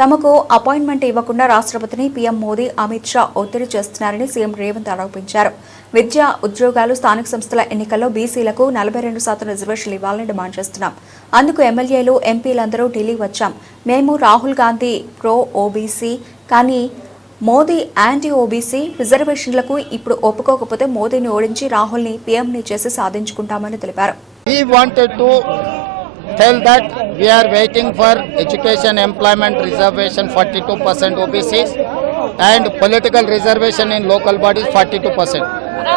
తమకు అపాయింట్మెంట్ ఇవ్వకుండా రాష్ట్రపతిని పీఎం మోదీ అమిత్ షా ఒత్తిడి చేస్తున్నారని సీఎం రేవంత్ ఆరోపించారు. విద్యా ఉద్యోగాలు స్థానిక సంస్థల ఎన్నికల్లో బీసీలకు 42% రిజర్వేషన్లు ఇవ్వాలని డిమాండ్ చేస్తున్నాం. అందుకు ఎమ్మెల్యేలు ఎంపీలందరూ ఢిల్లీ వచ్చాం. మేము రాహుల్ గాంధీ ప్రో ఓబీసీ కానీ మోదీ యాంటీ ఓబీసీ రిజర్వేషన్లకు ఇప్పుడు ఒప్పుకోకపోతే మోదీని ఓడించి రాహుల్ని పీఎంని చేసి సాధించుకుంటామని తెలిపారు. Tell that we are waiting for education employment reservation 42% OBCs and political reservation in local bodies 42%.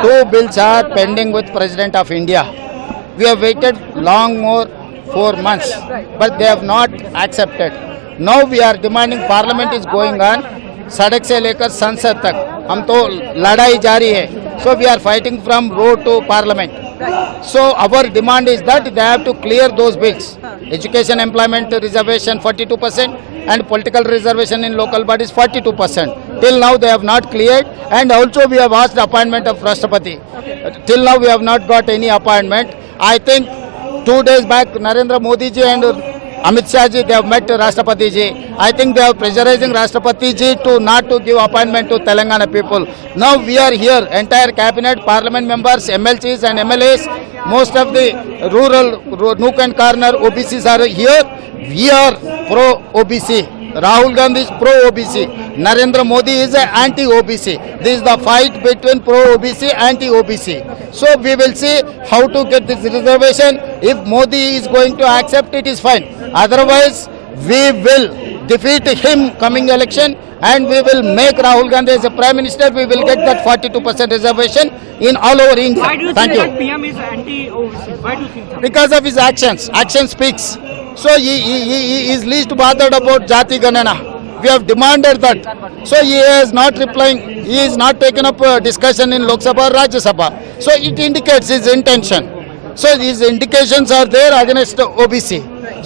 Two bills are pending with President of India. We have waited long more 4 months, but they have not accepted. Now we are demanding, parliament is going on, सड़क से लेकर संसद तक हम तो लड़ाई जारी है. So we are fighting from road to parliament. So our demand is that they have to clear those bills. Education employment reservation 42% and political reservation in local bodies 42%. Till now they have not cleared, and also we have asked appointment of Rashtrapati. Till now we have not got any appointment. I think 2 days back Narendra Modi ji and Amit Shah ji, they have met Rashtrapati ji. I think they are pressurizing Rashtrapati ji to not to give appointment to Telangana people. Now we are here, entire cabinet, parliament members, MLCs and MLAs, most of the rural nook and corner OBCs are here. We are pro OBC. Rahul Gandhi is pro OBC. Narendra Modi is anti OBC. This is the fight between pro OBC anti OBC. So we will see how to get this reservation. If Modi is going to accept it, is fine. Otherwise we will defeat him coming election and we will make Rahul Gandhi as a prime minister. We will get that 42% reservation in all over India. Why do you Thank think you. that PM is anti-OBC? Why do you think so? Because of his actions. Action speaks. So he is least bothered about Jati Ganana. We have demanded that. So he is not replying. He is not taking up discussion in Lok Sabha or Rajya Sabha. So it indicates his intention. So these indications are there against OBC.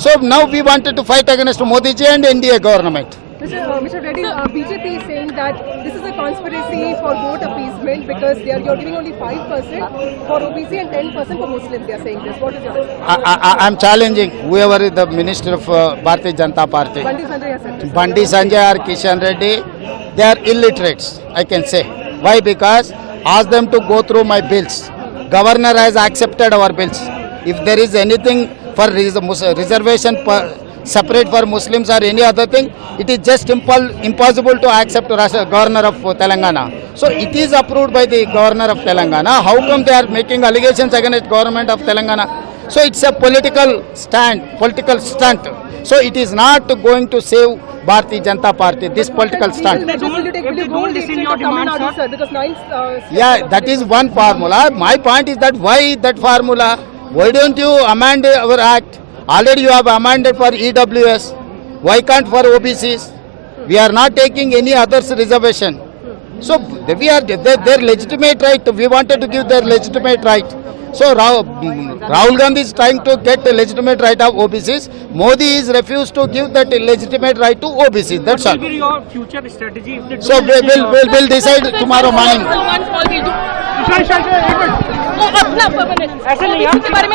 So now we wanted to fight against Modi ji and NDA government. Mr. Reddy, BJP is saying that this is a conspiracy for vote appeasement because you're giving only 5% for OBC and 10% for Muslims. They are saying this. What is your I am challenging whoever is the minister of Bharatiya Janata Party. Bandi Sanjay has said this. Bandi Sanjay or Kishan Reddy, they are illiterates, I can say. Why? Because ask them to go through my bills. Governor has accepted our bills. If there is anything for reservation separate for Muslims or any other thing, it is just impossible to accept Governor of Telangana. So it is approved by the Governor of Telangana. How come they are making allegations against government of Telangana? So it's a political stunt. So it is not going to save Bharatiya Janata Party, this political stunt. Will you go listen to your Tamil demands, Nadu, sir? sir? Because 9 Yeah, that is one formula. My point is that why that formula? Why don't you amend our act? Already you have amended for EWS. Why can't for OBCs? We are not taking any others reservation. So we are their legitimate right. We wanted to give their legitimate right. So Rahul Gandhi is trying to get the legitimate right of OBCs. Modi is refused to give that legitimate right to OBCs. That's all. What will be your future strategy if they So we'll decide tomorrow morning. ऐसा नहीं है